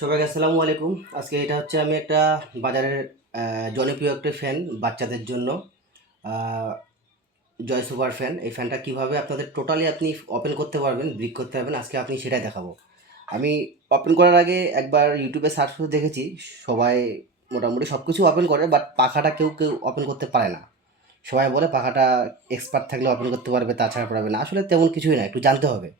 সবাইকে আসসালামু আলাইকুম। আজকে এটা হচ্ছে আমি একটা বাজারের জনপ্রিয় একটা ফ্যান বাচ্চাদের জন্য, আহ, জয় সুপার ফ্যান। এই ফ্যানটা কিভাবে আপনাদের টোটালি আপনি ওপেন করতে পারবেন, ব্রিক করতে পারবেন, আজকে আপনি সেটাই দেখাবো। আমি ওপেন করার আগে একবার ইউটিউবে সার্চ করে দেখেছি, সবাই মোটামুটি সব কিছু ওপেন করে, বাট পাখাটা কেউ কেউ ওপেন করতে পারে না। সবাই বলে পাখাটা এক্সপার্ট থাকলে ওপেন করতে পারবে, তাছাড়া পারবে না। আসলে তেমন কিছুই না, একটু জানতে হবে,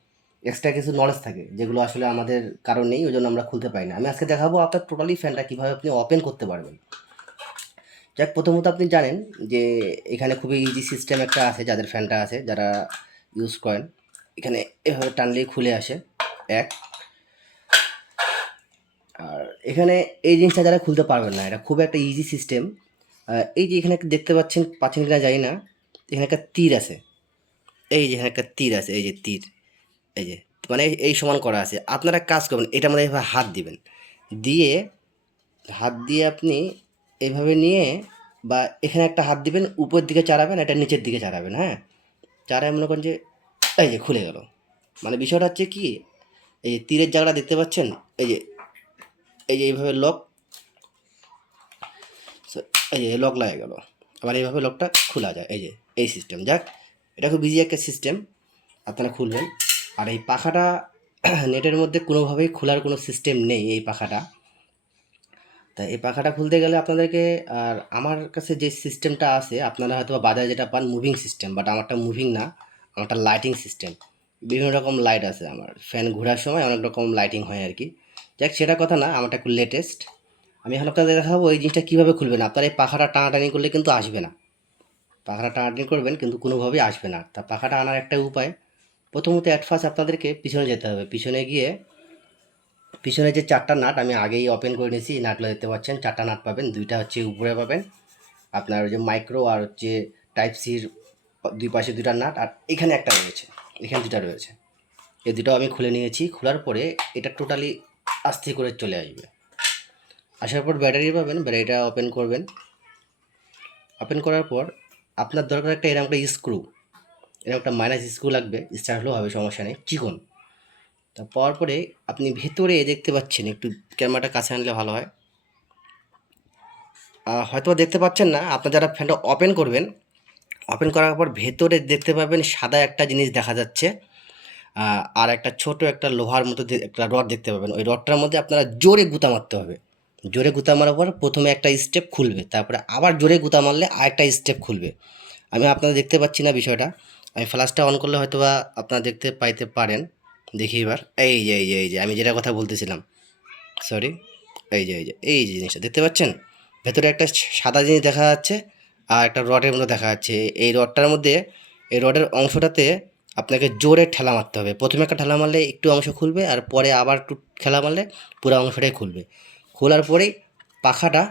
এক্সট্রা কিছু নলেজ থাকে যেগুলো আসলে আমাদের কারণ নেই, ওই জন্য আমরা খুলতে পারি না। আমি আজকে দেখাবো আপনার টোটালি ফ্যানটা কীভাবে আপনি ওপেন করতে পারবেন। যাক, প্রথমত আপনি জানেন যে এখানে খুবই ইজি সিস্টেম একটা আছে, যাদের ফ্যানটা আছে, যারা ইউজ করেন। এখানে এভাবে টানলেই খুলে আসে এক। আর এখানে এই জিনিসটা যারা খুলতে পারবেন না, এটা খুব একটা ইজি সিস্টেম। এই যে এখানে একটা দেখতে পাচ্ছেন কিনা জানি না, এখানে একটা তীর আছে। এই যে এখানে একটা তীর আছে, এই যে তীর, এই যে মানে এই সমান করা আছে। আপনারা কাজ করবেন, এটার মধ্যে এভাবে হাত দিবেন, দিয়ে হাত দিয়ে আপনি এইভাবে নিয়ে, বা এখানে একটা হাত দিবেন, উপর দিকে চাড়াবেন, এটা নিচের দিকে চাড়াবেন। হ্যাঁ, চাড়ায় মনে করেন যে এই যে খুলে গেল। মানে বিষয়টা হচ্ছে কি, এই যে তীরের জায়গাটা দেখতে পাচ্ছেন, এই যে এইভাবে লক, এই যে লক লাগা গেল। আবার এইভাবে লকটা খোলা যায়, এই যে এই সিস্টেম। যাক, এটা খুব ইজি একটা সিস্টেম, আপনারা খুলবেন। আর এই পাখাটা নেটের মধ্যে কোনোভাবেই খোলার কোনো সিস্টেম নেই এই পাখাটা। তা এই পাখাটা খুলতে গেলে আপনাদেরকে, আর আমার কাছে যে সিস্টেমটা আছে, আপনারা হয়তো বাজারে যেটা পান মুভিং সিস্টেম, বাট আমারটা মুভিং না, আমারটা লাইটিং সিস্টেম। বিভিন্ন রকম লাইট আছে, আমার ফ্যান ঘোরার সময় অনেক রকম লাইটিং হয় আর কি। যাক, সেটা কথা না, আমারটা একটু লেটেস্ট। আমি এখন আপনাদের দেখাবো এই জিনিসটা কীভাবে খুলবেন। আপনারা এই পাখাটা টানাটানি করলে কিন্তু আসবে না, পাখাটা টানাটানি করবেন কিন্তু কোনোভাবেই আসবে না। তা পাখাটা আনার একটা উপায়, প্রথমত অ্যাট ফার্স্ট আপনাদেরকে পিছনে যেতে হবে। পিছনে গিয়ে পিছনে যে চারটা নাট আমি আগেই ওপেন করে নিয়েছি, এই নাটগুলো দেখতে পাচ্ছেন, চারটা নাট পাবেন। দুইটা হচ্ছে উপরে পাবেন, আপনার ওই যে মাইক্রো আর হচ্ছে টাইপ সির দুই পাশে দুইটা নাট, আর এখানে একটা রয়েছে, এখানে দুটা রয়েছে। এই দুটো আমি খুলে নিয়েছি। খোলার পরে এটা টোটালি আস্তে করে চলে আসবে। আসার পর ব্যাটারি পাবেন, ব্যাটারিটা ওপেন করবেন। ওপেন করার পর আপনার দরকার একটা এরকম একটা স্ক্রু, এরকম একটা মাইনাস স্ক্রু লাগবে, স্টার্ট হলেও হবে, সমস্যা নেই, চিকন। তা পাওয়ার পরে আপনি ভেতরে দেখতে পাচ্ছেন, একটু ক্যামেরাটা কাছে আনলে ভালো হয়। হয়তো দেখতে পাচ্ছেন না, আপনার যারা ফ্যানটা ওপেন করবেন, ওপেন করার পর ভেতরে দেখতে পাবেন সাদা একটা জিনিস দেখা যাচ্ছে। আর একটা ছোট একটা লোহার মতো একটা রড দেখতে পাবেন। ওই রডটার মধ্যে আপনারা জোরে গুঁতা মারতে হবে। জোরে গুঁতা মারার পর প্রথমে একটা স্টেপ খুলবে, তারপরে আবার জোরে গুঁতা মারলে আরেকটা স্টেপ খুলবে। আমি আপনারা দেখতে পাচ্ছি না বিষয়টা, আমি ফ্ল্যাশটা অন করলে হয়তো বা আপনারা দেখতে পাইতে পারেন। দেখি এবার, এই যে আমি যেটা কথা বলতেছিলাম, সরি, এই যে জিনিসটা দেখতে পাচ্ছেন, ভেতরে একটা সাদা জিনিস দেখা যাচ্ছে, আর একটা রডের মতো দেখা যাচ্ছে। এই রডটার মধ্যে, এই রডের অংশটাতে আপনাকে জোরে ঠেলা মারতে হবে। প্রথমে একটা ঠেলা মারলে একটু অংশ খুলবে, আর পরে আবার একটু ঠেলা মারলে পুরো অংশটাই খুলবে। খোলার পরেই পাখাটা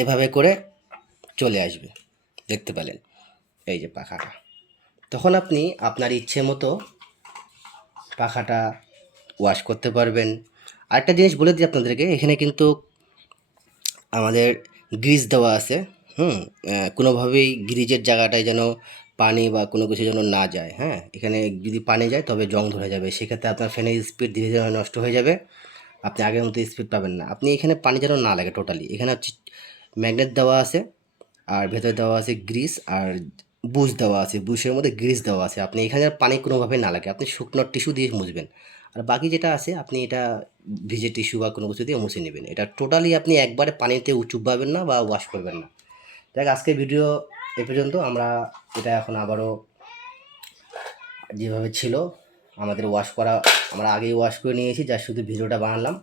এভাবে করে চলে আসবে, দেখতে পেলেন, এই যে পাখাটা। তখন আপনি আপনার ইচ্ছে মতো পাখাটা ওয়াশ করতে পারবেন। আরেকটা জিনিস বলে দিই আপনাদেরকে, এখানে কিন্তু আমাদের গ্রিজ দেওয়া আছে। হুম, কোনোভাবেই গ্রিজের জায়গাটায় যেন পানি বা কোনো কিছু যেন না যায়। হ্যাঁ, এখানে যদি পানি যায় তবে জং ধরে যাবে, সেক্ষেত্রে আপনার ফ্যানের স্পিড ধীরে ধীরে নষ্ট হয়ে যাবে, আপনি আগের মতো স্পিড পাবেন না। আপনি এখানে পানি যেন না লাগে টোটালি, এখানে হচ্ছে ম্যাগনেট দেওয়া আছে, আর ভেতরে দেওয়া আছে গ্রিস, আর বুশ দেওয়া আছে, বুশের মধ্যে গ্রিস দেওয়া আছে। আপনি এখানে আর পানি কোনোভাবেই না লাগে, আপনি শুকনো টিস্যু দিয়ে মুছবেন। আর বাকি যেটা আছে আপনি এটা ভিজে টিস্যু বা কোনো কিছু দিয়ে মুছে নেবেন। এটা টোটালি আপনি একবারে পানিতে চুবাবেন না বা ওয়াশ করবেন না। দেখ, আজকের ভিডিও এ পর্যন্ত। আমরা এটা এখন আবারও যেভাবে ছিল আমাদের ওয়াশ করা, আমরা আগেই ওয়াশ করে নিয়েছি, যা শুধু ভিডিওটা বানালাম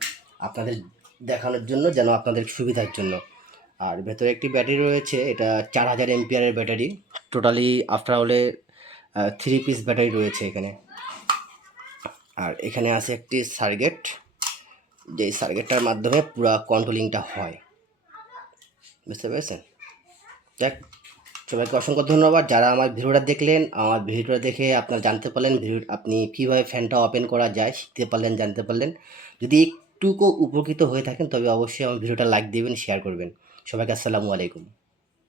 আপনাদের দেখানোর জন্য, যেন আপনাদের সুবিধার জন্য। আর ভেতরে একটি ব্যাটারি রয়েছে, এটা 4000 এমপিয়ারের ব্যাটারি। টোটালি আফটার অলে 3 পিস ব্যাটারি রয়েছে এখানে। আর এখানে আছে একটি সার্কিট, যে সার্কিটটার মাধ্যমে পুরো কন্ট্রোলিংটা হয়, বুঝতে পেরেছেন? দেখ, সবাইকে অসংখ্য ধন্যবাদ যারা আমার ভিডিওটা দেখলেন। আমার ভিডিওটা দেখে আপনারা জানতে পারলেন আপনি কীভাবে ফ্যানটা ওপেন করা যায়, শিখতে পারলেন, জানতে পারলেন। যদি একটুকু উপকৃত হয়ে থাকেন তবে অবশ্যই আমার ভিডিওটা লাইক দেবেন, শেয়ার করবেন। সবাইকে আসসালামু আলাইকুম।